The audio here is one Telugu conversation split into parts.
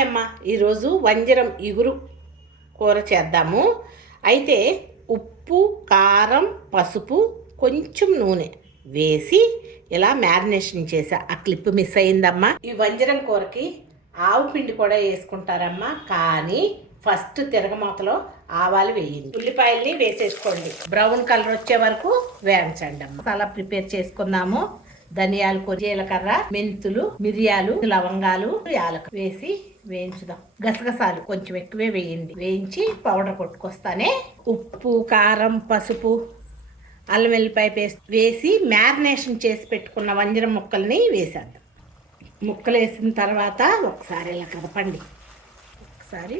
హాయ్ అమ్మ ఈరోజు వంజరం ఇగురు కూర చేద్దాము. అయితే ఉప్పు కారం పసుపు కొంచెం నూనె వేసి ఇలా మ్యారినేషన్ చేసా. ఆ క్లిప్ మిస్ అయిందమ్మా. ఈ వంజరం కూరకి ఆవు పిండి కూడా వేసుకుంటారమ్మా. కానీ ఫస్ట్ తిరగమాతలో ఆవాలు వేయండి. ఉల్లిపాయల్ని వేసేసుకోండి. బ్రౌన్ కలర్ వచ్చే వరకు వేయించండి అమ్మ. అలా ప్రిపేర్ చేసుకుందాము. ధనియాలు కొ- జీలకర్ర మెంతులు మిరియాలు లవంగాలు యాలకు వేసి వేయించుదాం. గసగసాలు కొంచెం ఎక్కువే వేయండి. వేయించి పౌడర్ కొట్టుకొస్తానే ఉప్పు కారం పసుపు అల్లం వెల్లిపాయ పేస్ట్ వేసి మ్యారినేషన్ చేసి పెట్టుకున్న వంజరం ముక్కల్ని వేసేద్దాం. ముక్కలు వేసిన తర్వాత ఒకసారి ఇలా కదపండి. ఒకసారి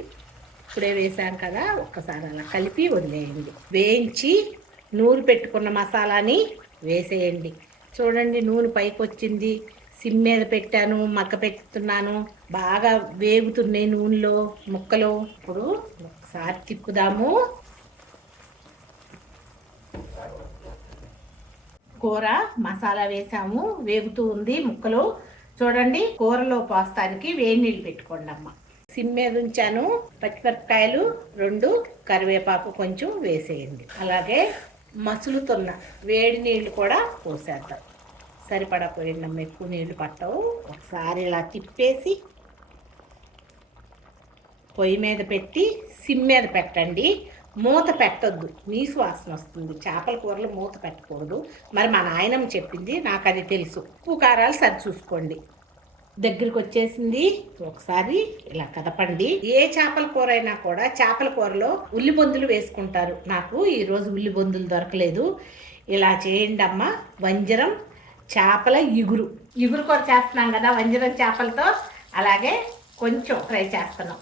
ఇప్పుడే వేసాం కదా ఒక్కసారి అలా కలిపి వదిలేయండి. వేయించి నూరు పెట్టుకున్న మసాలాని వేసేయండి. చూడండి నూనె పైకి వచ్చింది సిమ్ మీద పెట్టాను మక్క పెట్టుతున్నాను. బాగా వేగుతున్నాయి నూనెలో ముక్కలు. ఇప్పుడు ఒకసారి తిప్పుదాము. కూర మసాలా వేసాము. వేగుతూ ఉంది ముక్కలు. చూడండి కూరలో పోస్తానికి వేడి నీళ్ళు పెట్టుకోండి అమ్మ. సిమ్ మీద ఉంచాను. పచ్చిమిరపకాయలు రెండు కరివేపాకు కొంచెం వేసేయండి. అలాగే మసులుతున్న వేడి నీళ్ళు కూడా పోసేద్దాం. సరిపడా పోయింది ఎక్కువ నీళ్ళు పట్టవు. ఒకసారి ఇలా తిప్పేసి పొయ్యి మీద పెట్టి సిమ్ మీద పెట్టండి. మూత పెట్టొద్దు. నీసు వాసన వస్తుంది. చేపల కూరలో మూత పెట్టకూడదు. మరి మా నాయనమ్మ చెప్పింది నాకు అది తెలుసు. ఉప్పు కారాలు సరి చూసుకోండి. దగ్గరికి వచ్చేసింది. ఒకసారి ఇలా కదపండి. ఏ చేపల కూర అయినా కూడా చేపల కూరలో ఉల్లి బొందులు వేసుకుంటారు. నాకు ఈరోజు ఉల్లి బొందులు దొరకలేదు. ఇలా చేయండి అమ్మ. వంజరం చేపల ఇగురు. ఇగురు కూర చేస్తున్నాం కదా వంజరం చేపలతో. అలాగే కొంచెం ఫ్రై చేస్తున్నాం.